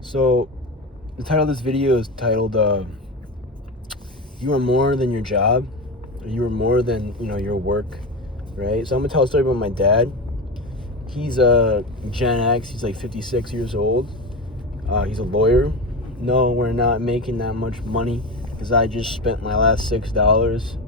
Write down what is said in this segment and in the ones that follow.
So, the title of this video is titled, You Are More Than Your Job. Or you are more than, your work, right? So I'm going to tell a story about my dad. He's a Gen X. He's like 56 years old. He's a lawyer. No, we're not making that much money because I just spent my last $6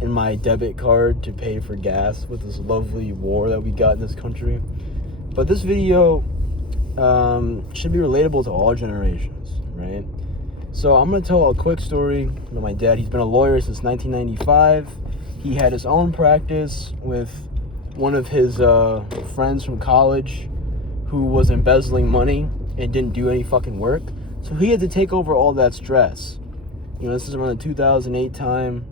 in my debit card to pay for gas with this lovely war that we got in this country. But this video should be relatable to all generations, right? So I'm going to tell a quick story about my dad. He's been a lawyer since 1995. He had his own practice with one of his friends from college who was embezzling money and didn't do any fucking work. So he had to take over all that stress. This is around the 2008 time.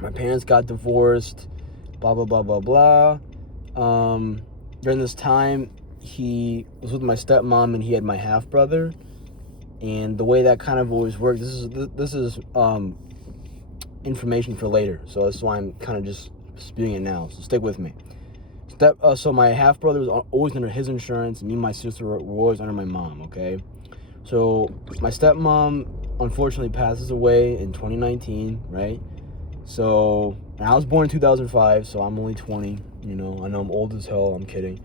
My parents got divorced, blah, blah, blah, blah, blah. During this time, he was with my stepmom and he had my half-brother. And the way that kind of always worked, this is information for later. So that's why I'm kind of just spewing it now. So stick with me. So my half-brother was always under his insurance. And me and my sister were always under my mom, okay? So my stepmom unfortunately passes away in 2019, right? So, and I was born in 2005, so I'm only 20, I know I'm old as hell, I'm kidding.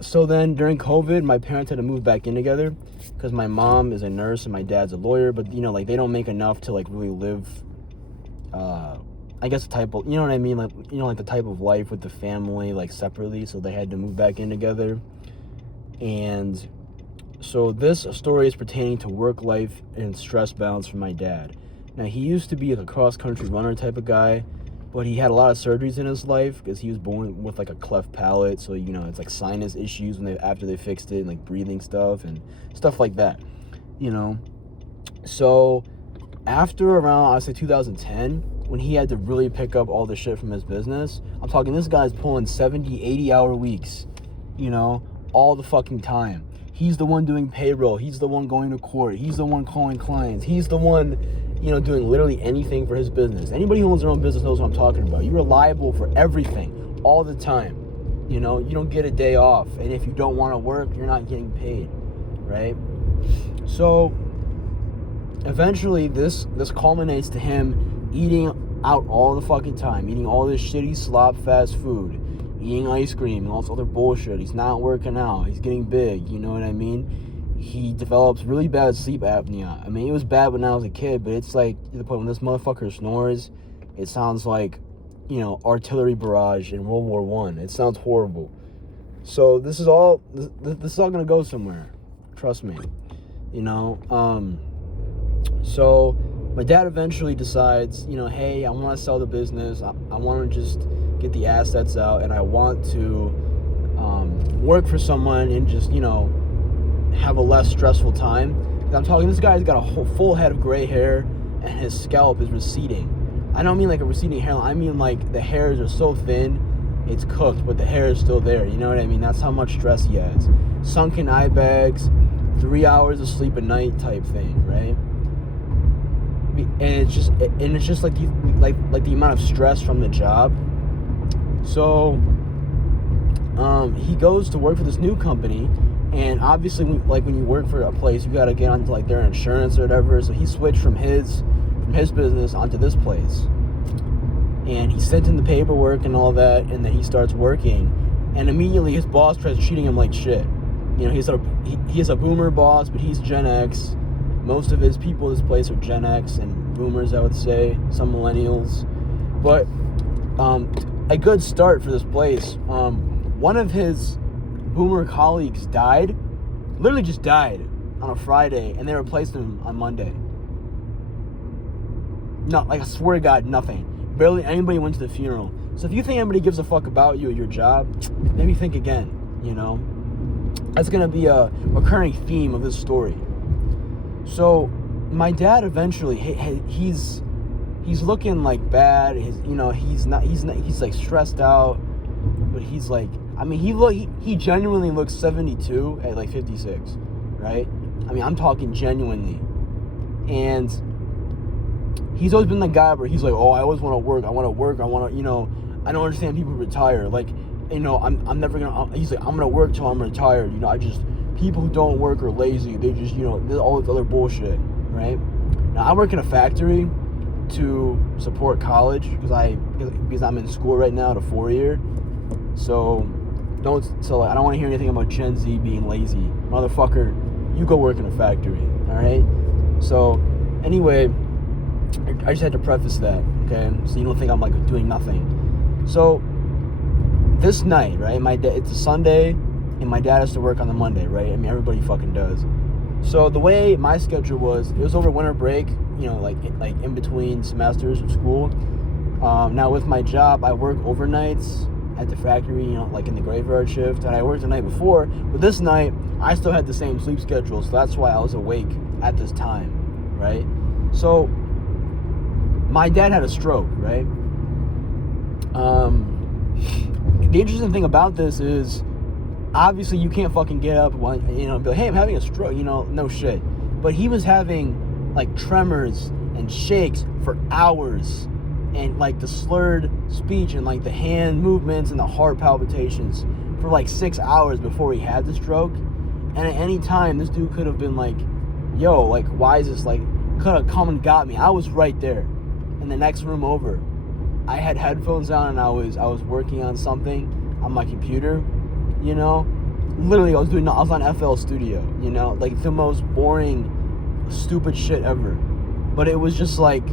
So then during COVID, my parents had to move back in together because my mom is a nurse and my dad's a lawyer, but they don't make enough to really live, I guess the type of, you know what I mean? Like the type of life with the family, separately. So they had to move back in together. And so this story is pertaining to work life and stress balance for my dad. Now, he used to be a cross-country runner type of guy, but he had a lot of surgeries in his life because he was born with a cleft palate. So, it's sinus issues after they fixed it, and breathing stuff and stuff like that, So after around, I would say 2010, when he had to really pick up all the shit from his business, I'm talking this guy's pulling 70, 80-hour weeks, all the fucking time. He's the one doing payroll. He's the one going to court. He's the one calling clients. He's the one, doing literally anything for his business. Anybody who owns their own business knows what I'm talking about. You're liable for everything all the time. You don't get a day off. And if you don't want to work, you're not getting paid, right? So eventually this culminates to him eating out all the fucking time, eating all this shitty slop fast food, eating ice cream and all this other bullshit. He's not working out. He's getting big, you know what I mean? He develops really bad sleep apnea. I mean, it was bad when I was a kid, but it's like to the point when this motherfucker snores, it sounds like, artillery barrage in World War I. It sounds horrible. So this is all gonna go somewhere. Trust me. So my dad eventually decides, hey, I want to sell the business. I want to just get the assets out, and I want to work for someone and just, have a less stressful time. I'm talking, this guy's got a whole full head of gray hair, and his scalp is receding. I don't mean like a receding hairline. I mean like the hairs are so thin, it's cooked, but the hair is still there. You know what I mean? That's how much stress he has. Sunken eye bags, 3 hours of sleep a night type thing, right? And it's just like the amount of stress from the job. So he goes to work for this new company, and obviously when you work for a place, you got to get onto their insurance or whatever. So he switched from his business onto this place, and he sent in the paperwork and all that, and then he starts working, and immediately his boss tries treating him like shit. He's a boomer boss, but he's Gen X. Most of his people in this place are Gen X and boomers, I would say, some millennials. But a good start for this place. One of his boomer colleagues died, literally just died on a Friday, and they replaced him on Monday. No, I swear to God, nothing. Barely anybody went to the funeral. So if you think anybody gives a fuck about you or your job, maybe think again, That's going to be a recurring theme of this story. So my dad eventually, he's looking bad. He's stressed out, but he's he genuinely looks 72 at 56, right? I mean, I'm talking genuinely. And he's always been the guy where he's like, oh, I always want to work. I want to, I don't understand people who retire. I'm never going to, he's like, I'm going to work till I'm retired. I just people who don't work are lazy. They just, there's all this other bullshit, right? Now, I work in a factory to support college because I'm in school right now at a 4-year. So I don't want to hear anything about Gen Z being lazy. Motherfucker, you go work in a factory, all right? So anyway, I just had to preface that, okay? So you don't think I'm like doing nothing. So this night, right? It's a Sunday, and my dad has to work on the Monday, right? I mean, everybody fucking does. So the way my schedule was, it was over winter break, like in between semesters of school. Now with my job, I work overnights at the factory, like in the graveyard shift, and I worked the night before. But this night, I still had the same sleep schedule, so that's why I was awake at this time, right? So my dad had a stroke, right? The interesting thing about this is, obviously you can't fucking get up and be like, hey, I'm having a stroke, no shit. But he was having like tremors and shakes for hours, and like the slurred speech and like the hand movements and the heart palpitations for like 6 hours before he had the stroke. And at any time, this dude could have been like, yo, like, why is this, like, could have come and got me. I was right there in the next room over. I had headphones on and I was working on something on my computer, literally I was on FL Studio, like the most boring, stupid shit ever. But it was just like,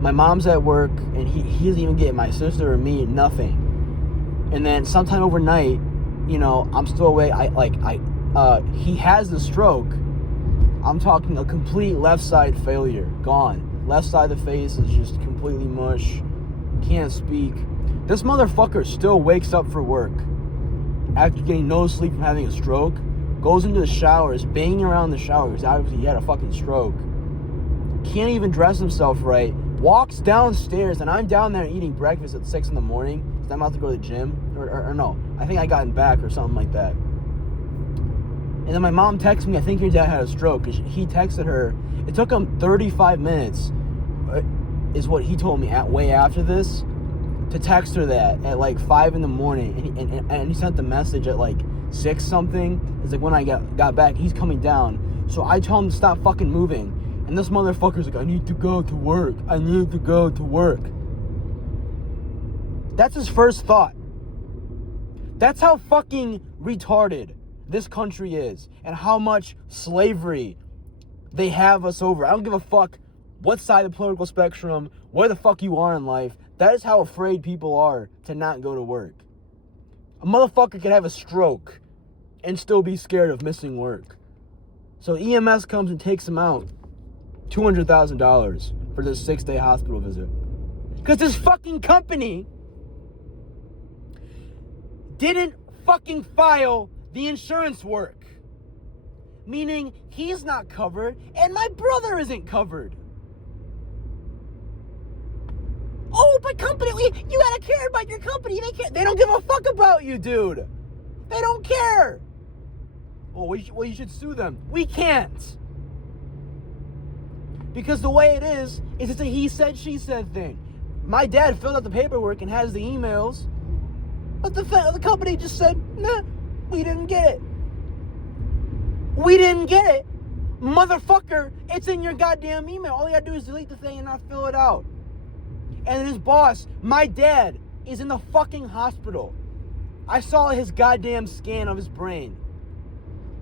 my mom's at work and he doesn't even get my sister or me, nothing. And then sometime overnight, I'm still awake. He has the stroke. I'm talking a complete left side failure, gone. Left side of the face is just completely mush. Can't speak. This motherfucker still wakes up for work after getting no sleep from having a stroke, goes into the shower, is banging around the shower because obviously he had a fucking stroke. Can't even dress himself right. Walks downstairs, and I'm down there eating breakfast at 6 in the morning because I'm about to go to the gym. Or no, I think I gotten back or something like that. And then my mom texted me, I think your dad had a stroke, because he texted her. It took him 35 minutes, is what he told me, way after this, to text her that at like 5 in the morning. And he sent the message at like 6 something. It's like when I got back, he's coming down. So I told him to stop fucking moving. And this motherfucker's like, I need to go to work. I need to go to work. That's his first thought. That's how fucking retarded this country is and how much slavery they have us over. I don't give a fuck what side of the political spectrum, where the fuck you are in life. That is how afraid people are to not go to work. A motherfucker could have a stroke and still be scared of missing work. So EMS comes and takes him out. $200,000 for this 6-day hospital visit. Because this fucking company didn't fucking file the insurance work. Meaning he's not covered and my brother isn't covered. Oh, but company, you gotta care about your company. They don't give a fuck about you, dude. They don't care. Well, you should sue them. We can't. Because the way it is it's a he said, she said thing. My dad filled out the paperwork and has the emails, but the company just said, nah, we didn't get it. We didn't get it? Motherfucker, it's in your goddamn email. All you gotta do is delete the thing and not fill it out. And his boss, my dad, is in the fucking hospital. I saw his goddamn scan of his brain.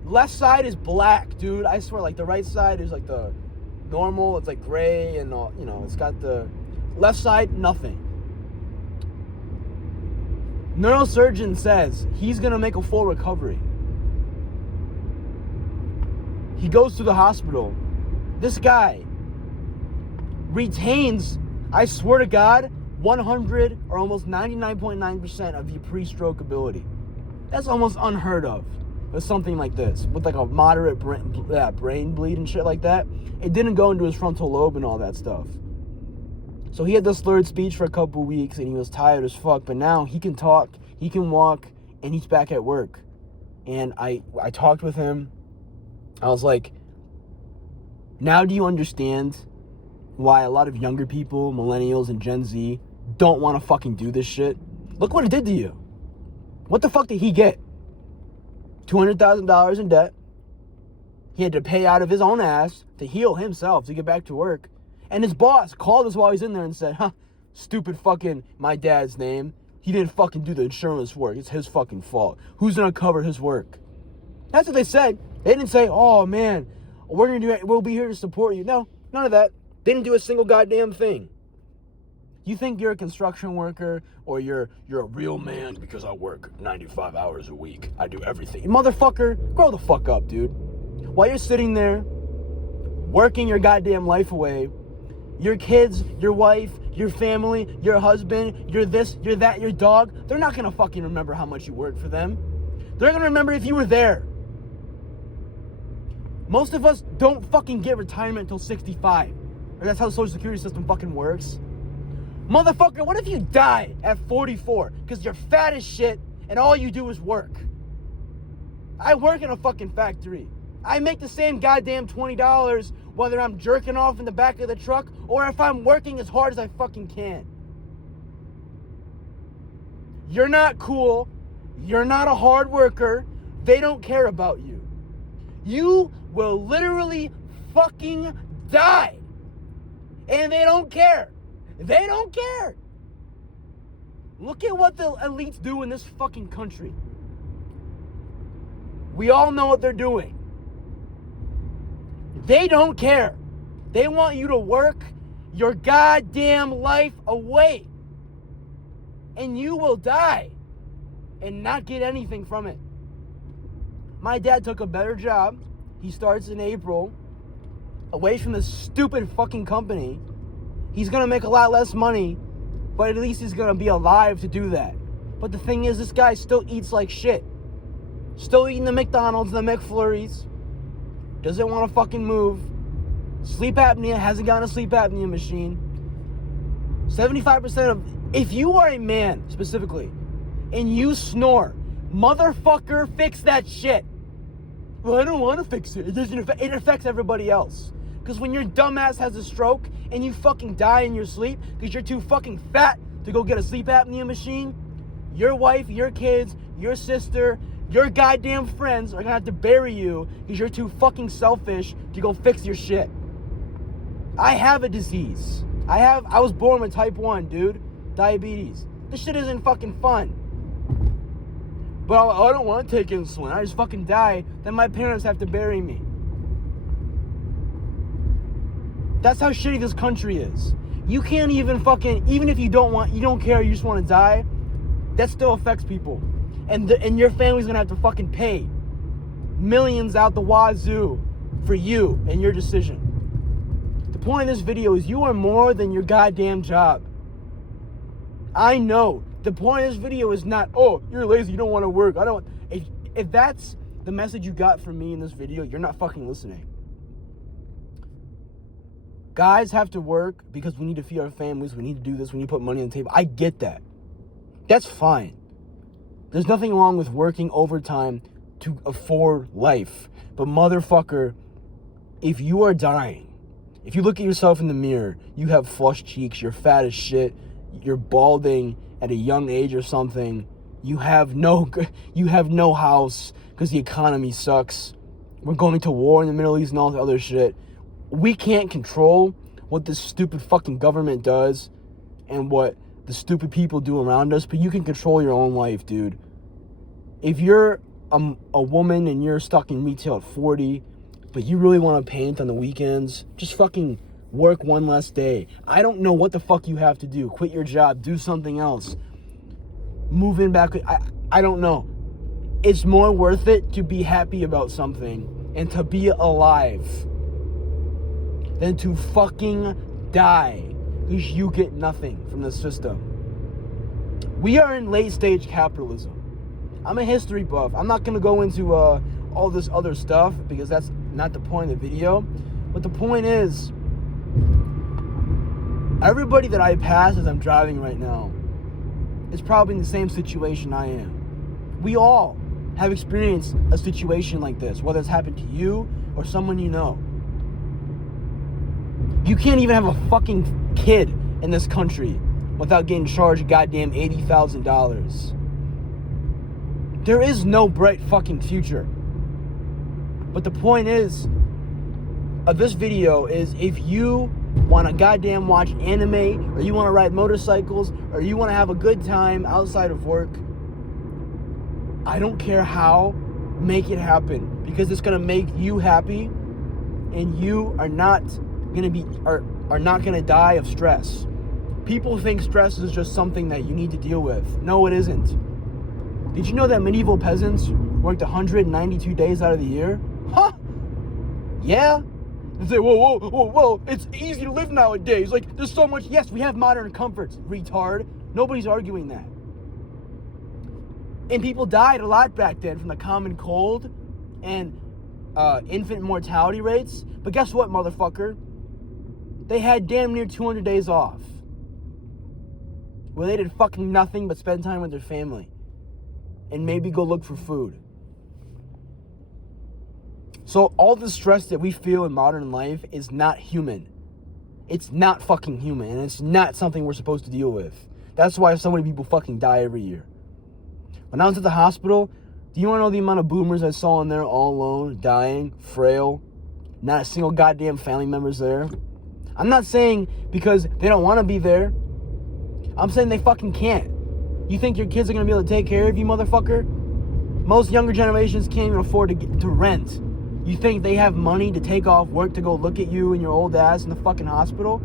Left side is black, dude. I swear, like the right side is like the normal, it's like gray and all, it's got the left side, nothing. Neurosurgeon says he's gonna make a full recovery. He goes to the hospital. This guy retains, I swear to God, 100 or almost 99.9% of the pre-stroke ability. That's almost unheard of with something like this, with like a moderate brain bleed and shit like that. It didn't go into his frontal lobe and all that stuff. So he had the slurred speech for a couple weeks and he was tired as fuck, but now he can talk, he can walk, and he's back at work. And I talked with him. I was like, now do you understand why a lot of younger people, millennials and Gen Z, don't want to fucking do this shit? Look what it did to you. What the fuck did he get? $200,000 in debt. He had to pay out of his own ass to heal himself to get back to work. And his boss called us while he's in there and said, stupid fucking my dad's name. He didn't fucking do the insurance work. It's his fucking fault. Who's gonna cover his work? That's what they said. They didn't say, oh man, we'll be here to support you. No, none of that. They didn't do a single goddamn thing. You think you're a construction worker or you're a real man because I work 95 hours a week. I do everything. Motherfucker, grow the fuck up, dude. While you're sitting there working your goddamn life away, your kids, your wife, your family, your husband, your this, your that, your dog, they're not gonna fucking remember how much you worked for them. They're gonna remember if you were there. Most of us don't fucking get retirement until 65. Or that's how the Social Security system fucking works. Motherfucker, what if you die at 44 because you're fat as shit and all you do is work? I work in a fucking factory. I make the same goddamn $20 whether I'm jerking off in the back of the truck or if I'm working as hard as I fucking can. You're not cool. You're not a hard worker. They don't care about you. You will literally fucking die. And they don't care. They don't care. Look at what the elites do in this fucking country. We all know what they're doing. They don't care. They want you to work your goddamn life away. And you will die and not get anything from it. My dad took a better job. He starts in April. Away from this stupid fucking company. He's going to make a lot less money, but at least he's going to be alive to do that. But the thing is, this guy still eats like shit. Still eating the McDonald's and the McFlurries. Doesn't want to fucking move. Sleep apnea, hasn't gotten a sleep apnea machine. 75% of, if you are a man specifically, and you snore, motherfucker, fix that shit. Well, I don't want to fix it. It affects everybody else. Because when your dumbass has a stroke and you fucking die in your sleep because you're too fucking fat to go get a sleep apnea machine, your wife, your kids, your sister, your goddamn friends are gonna have to bury you because you're too fucking selfish to go fix your shit. I have a disease. I was born with type 1, dude. Diabetes. This shit isn't fucking fun. But I don't want to take insulin. I just fucking die. Then my parents have to bury me. That's how shitty this country is. You can't even fucking, even if you don't care, you just want to die, that still affects people. And your family's gonna have to fucking pay millions out the wazoo for you and your decision. The point of this video is you are more than your goddamn job. I know. The point of this video is not, oh, you're lazy, you don't want to work. If that's the message you got from me in this video, you're not fucking listening. Guys have to work because we need to feed our families. We need to do this. We need to put money on the table. I get that. That's fine. There's nothing wrong with working overtime to afford life. But motherfucker, if you are dying, if you look at yourself in the mirror, you have flushed cheeks, you're fat as shit, you're balding at a young age or something, you have no house because the economy sucks. We're going to war in the Middle East and all the other shit. We can't control what this stupid fucking government does and what the stupid people do around us, but you can control your own life, dude. If you're a woman and you're stuck in retail at 40, but you really want to paint on the weekends, just fucking work one less day. I don't know what the fuck you have to do. Quit your job, do something else. Move in back. I don't know. It's more worth it to be happy about something and to be alive than to fucking die because you get nothing from the system. We are in late stage capitalism. I'm a history buff. I'm not going to go into all this other stuff because that's not the point of the video. But the point is, everybody that I pass as I'm driving right now is probably in the same situation I am. We all have experienced a situation like this, whether it's happened to you or someone you know. You can't even have a fucking kid in this country without getting charged goddamn $80,000. There is no bright fucking future. But the point is, of this video is, if you want to goddamn watch anime, or you want to ride motorcycles, or you want to have a good time outside of work, I don't care how, make it happen. Because it's going to make you happy, and you are not going to die of stress. People think stress is just something that you need to deal with. No, it isn't. Did you know that medieval peasants worked 192 days out of the year? Huh? Yeah? They say, whoa, it's easy to live nowadays. Like, there's so much. Yes, we have modern comforts, retard. Nobody's arguing that. And people died a lot back then from the common cold and infant mortality rates. But guess what, motherfucker? They had damn near 200 days off, where they did fucking nothing but spend time with their family and maybe go look for food. So all the stress that we feel in modern life is not human. It's not fucking human, and it's not something we're supposed to deal with. That's why so many people fucking die every year. When I was at the hospital, do you want to know the amount of boomers I saw in there all alone, dying, frail, not a single goddamn family member's there? I'm not saying because they don't want to be there. I'm saying they fucking can't. You think your kids are going to be able to take care of you, motherfucker? Most younger generations can't even afford to rent. You think they have money to take off work to go look at you and your old ass in the fucking hospital?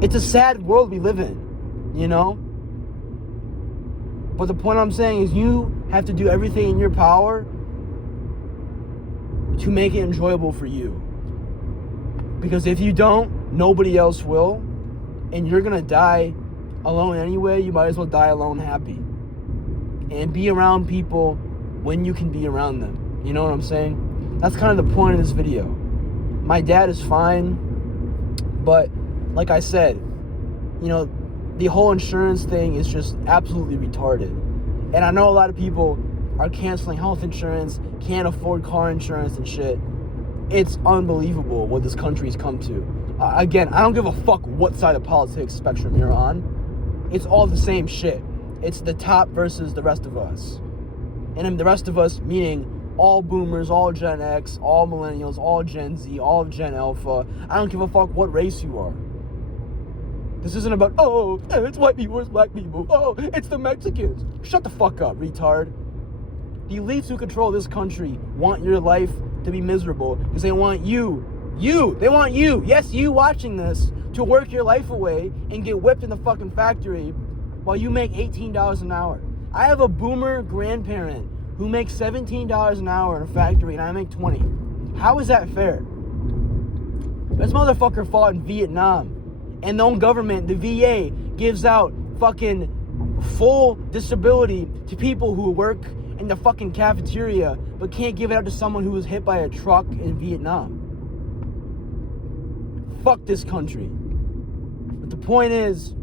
It's a sad world we live in, you know? But the point I'm saying is you have to do everything in your power to make it enjoyable for you. Because if you don't, nobody else will. And you're going to die alone anyway. You might as well die alone happy. And be around people when you can be around them. You know what I'm saying? That's kind of the point of this video. My dad is fine. But like I said, you know, the whole insurance thing is just absolutely retarded. And I know a lot of people are canceling health insurance, can't afford car insurance and shit. It's unbelievable what this country's come to. Again, I don't give a fuck what side of politics spectrum you're on. It's all the same shit. It's the top versus the rest of us. And then the rest of us, meaning all boomers, all Gen X, all millennials, all Gen Z, all Gen Alpha. I don't give a fuck what race you are. This isn't about, oh, it's white people, it's black people. Oh, it's the Mexicans. Shut the fuck up, retard. The elites who control this country want your life to be miserable because they want they want you, yes, you watching this, to work your life away and get whipped in the fucking factory while you make $18 an hour. I have a boomer grandparent who makes $17 an hour in a factory and I make $20. How is that fair? This motherfucker fought in Vietnam, and the own government, the VA, gives out fucking full disability to people who work in the fucking cafeteria but can't give it out to someone who was hit by a truck in Vietnam. Fuck this country. But the point is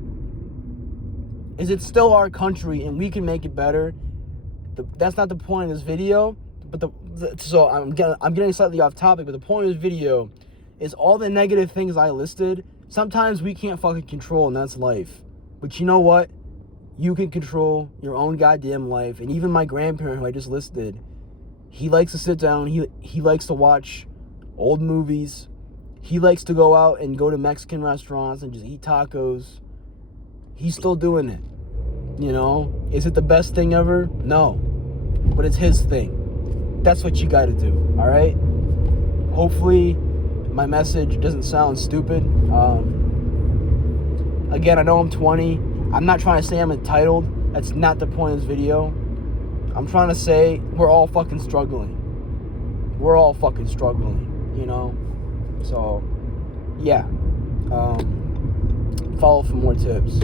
it's still our country and we can make it better. That's not the point of this video. But so I'm getting slightly off topic. But the point of this video is all the negative things I listed. Sometimes we can't fucking control, and that's life. But you know what? You can control your own goddamn life. And even my grandparent, who I just listed, he likes to sit down. He likes to watch old movies. He likes to go out and go to Mexican restaurants and just eat tacos. He's still doing it. You know? Is it the best thing ever? No. But it's his thing. That's what you gotta do. Alright? Hopefully my message doesn't sound stupid. Again, I know I'm 20. I'm not trying to say I'm entitled. That's not the point of this video. I'm trying to say we're all fucking struggling. We're all fucking struggling, you know? So, yeah. Follow for more tips.